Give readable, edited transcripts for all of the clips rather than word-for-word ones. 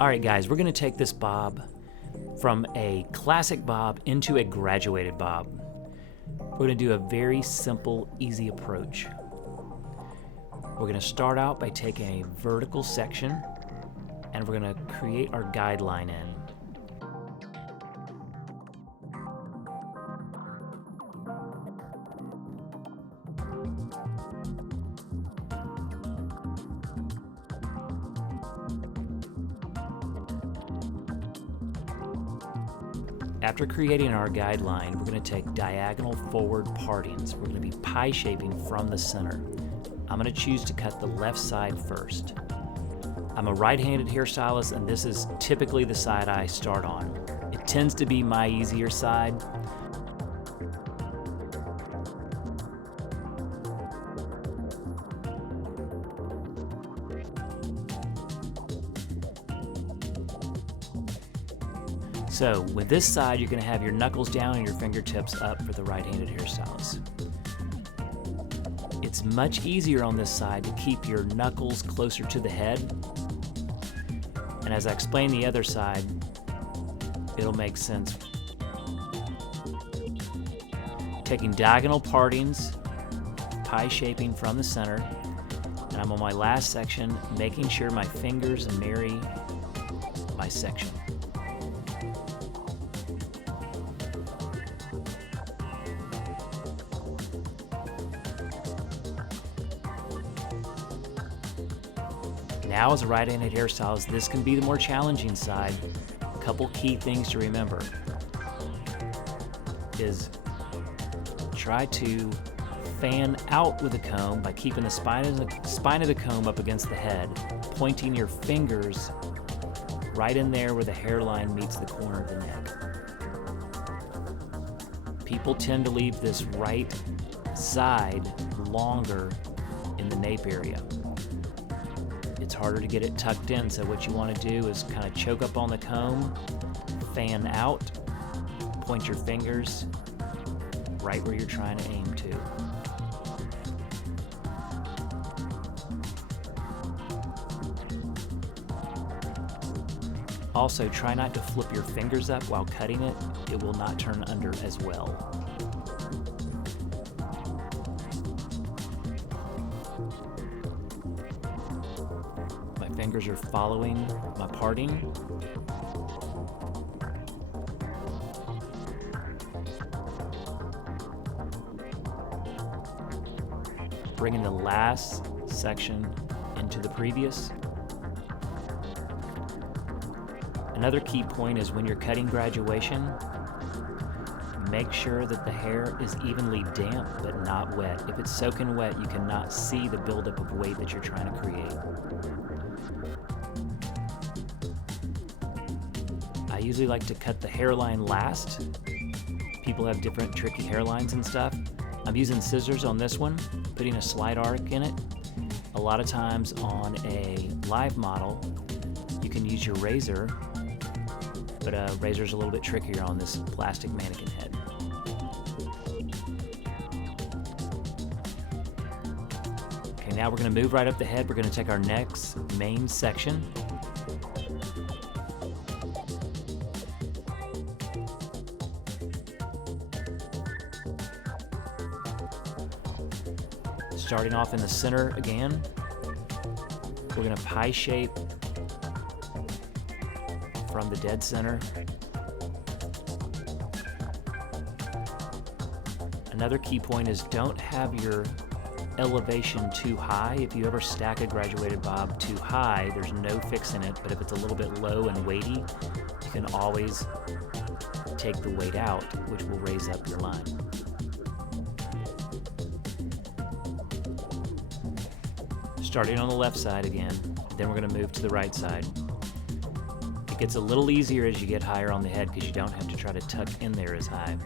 Alright guys, we're going to take this bob from a classic bob into a graduated bob. We're going to do a very simple, easy approach. We're going to start out by taking a vertical section and we're going to create our guideline in. After creating our guideline, we're going to take diagonal forward partings. We're going to be pie shaping from the center. I'm going to choose to cut the left side first. I'm a right-handed hairstylist, and this is typically the side I start on. It tends to be my easier side. So with this side, you're going to have your knuckles down and your fingertips up for the right-handed hairstylist. It's much easier on this side to keep your knuckles closer to the head. And as I explain the other side, it'll make sense. Taking diagonal partings, pie shaping from the center, and I'm on my last section, making sure my fingers marry my section. Now as a right-handed hairstylist, this can be the more challenging side. A couple key things to remember is try to fan out with the comb by keeping the spine of the comb up against the head, pointing your fingers right in there where the hairline meets the corner of the neck. People tend to leave this right side longer in the nape area. It's harder to get it tucked in, so what you want to do is kind of choke up on the comb, fan out, point your fingers right where you're trying to aim to. Also, try not to flip your fingers up while cutting it. It will not turn under as well. Fingers are following my parting. Bringing the last section into the previous. Another key point is when you're cutting graduation, make sure that the hair is evenly damp but not wet. If it's soaking wet, you cannot see the buildup of weight that you're trying to create. I usually like to cut the hairline last. People have different tricky hairlines and stuff. I'm using scissors on this one, putting a slide arc in it. A lot of times on a live model, you can use your razor, but a razor's a little bit trickier on this plastic mannequin head. Okay, now we're going to move right up the head. We're going to take our next main section. Starting off in the center again, we're going to pie shape from the dead center. Another key point is don't have your elevation too high. If you ever stack a graduated bob too high, there's no fixing it, but if it's a little bit low and weighty, you can always take the weight out, which will raise up your line. Starting on the left side again, then we're going to move to the right side. It gets a little easier as you get higher on the head because you don't have to try to tuck in there as high.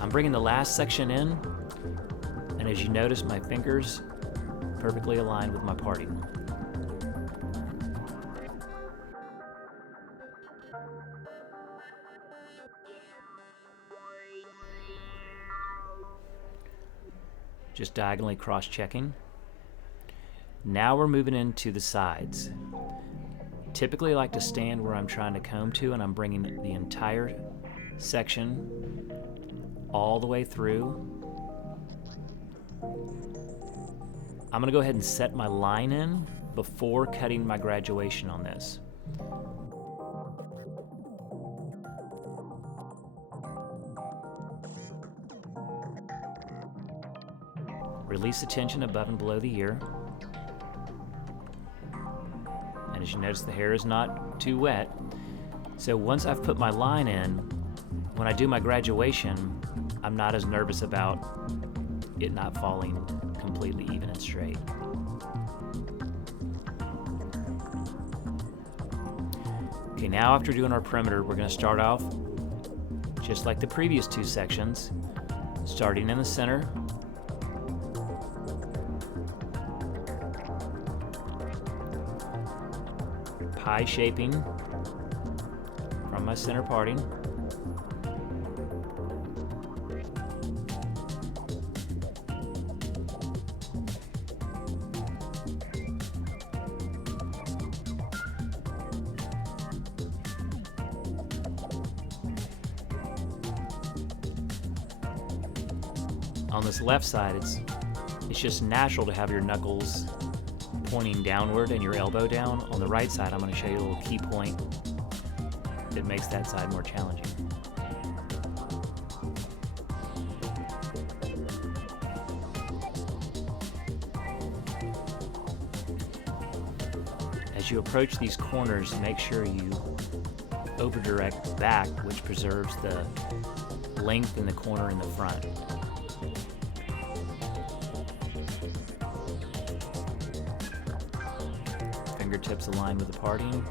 I'm bringing the last section in, and as you notice, my fingers perfectly aligned with my parting. Just diagonally cross-checking. Now we're moving into the sides. Typically I like to stand where I'm trying to comb to, and I'm bringing the entire section all the way through. I'm going to go ahead and set my line in before cutting my graduation on this. Release the tension above and below the ear. And as you notice, the hair is not too wet. So once I've put my line in, when I do my graduation, I'm not as nervous about it not falling completely even and straight. Okay, now after doing our perimeter, we're going to start off just like the previous two sections, starting in the center. Pie shaping from my center parting. On this left side, it's just natural to have your knuckles pointing downward and your elbow down. On the right side, I'm going to show you a little key point that makes that side more challenging. As you approach these corners, make sure you over direct back, which preserves the length in the corner in the front. Fingertips align with the parting,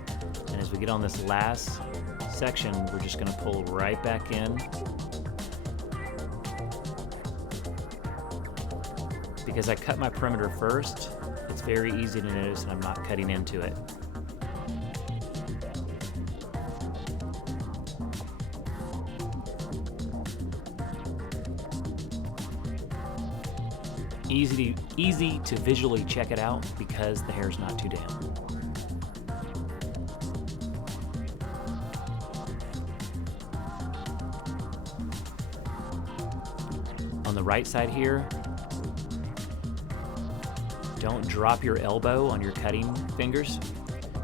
and as we get on this last section, we're just going to pull right back in. Because I cut my perimeter first, it's very easy to notice that I'm not cutting into it. Easy to visually check it out because the hair's not too damp. On the right side here, don't drop your elbow on your cutting fingers,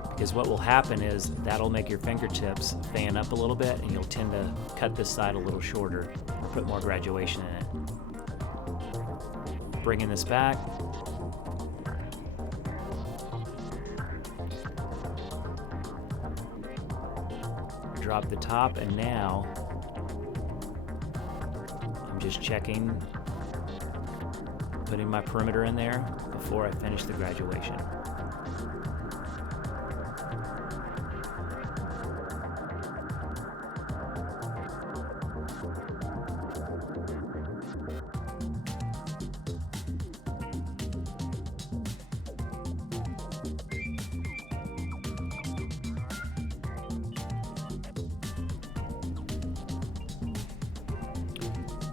because what will happen is that'll make your fingertips fan up a little bit and you'll tend to cut this side a little shorter or put more graduation in it. Bringing this back. Drop the top, and now I'm just checking, putting my perimeter in there before I finish the graduation.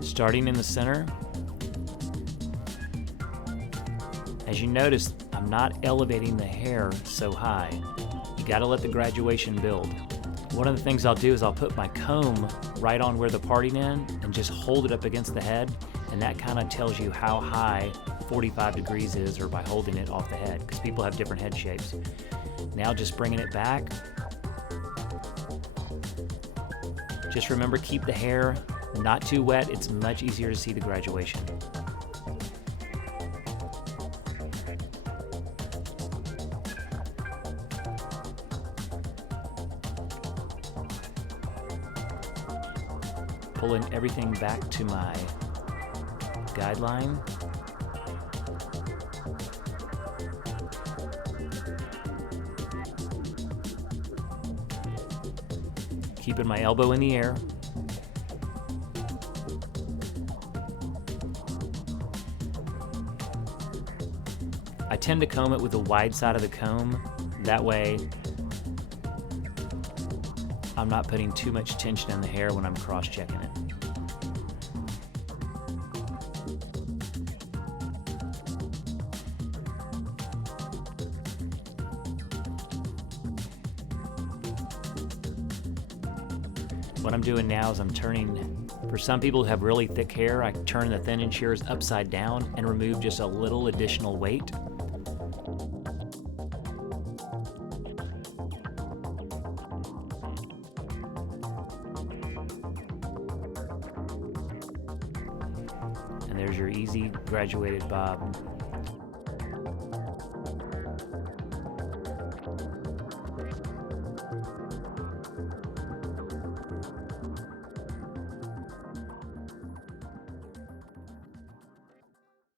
Starting in the center, as you notice, I'm not elevating the hair so high. You gotta let the graduation build. One of the things I'll do is I'll put my comb right on where the parting end and just hold it up against the head, and that kind of tells you how high 45 degrees is, or by holding it off the head, because people have different head shapes. Now just bringing it back. Just remember, keep the hair not too wet. It's much easier to see the graduation. Pulling everything back to my guideline. Keeping my elbow in the air. I tend to comb it with the wide side of the comb. That way, I'm not putting too much tension in the hair when I'm cross-checking it. What I'm doing now is I'm turning, for some people who have really thick hair, I turn the thin-end shears upside down and remove just a little additional weight. And there's your easy graduated bob.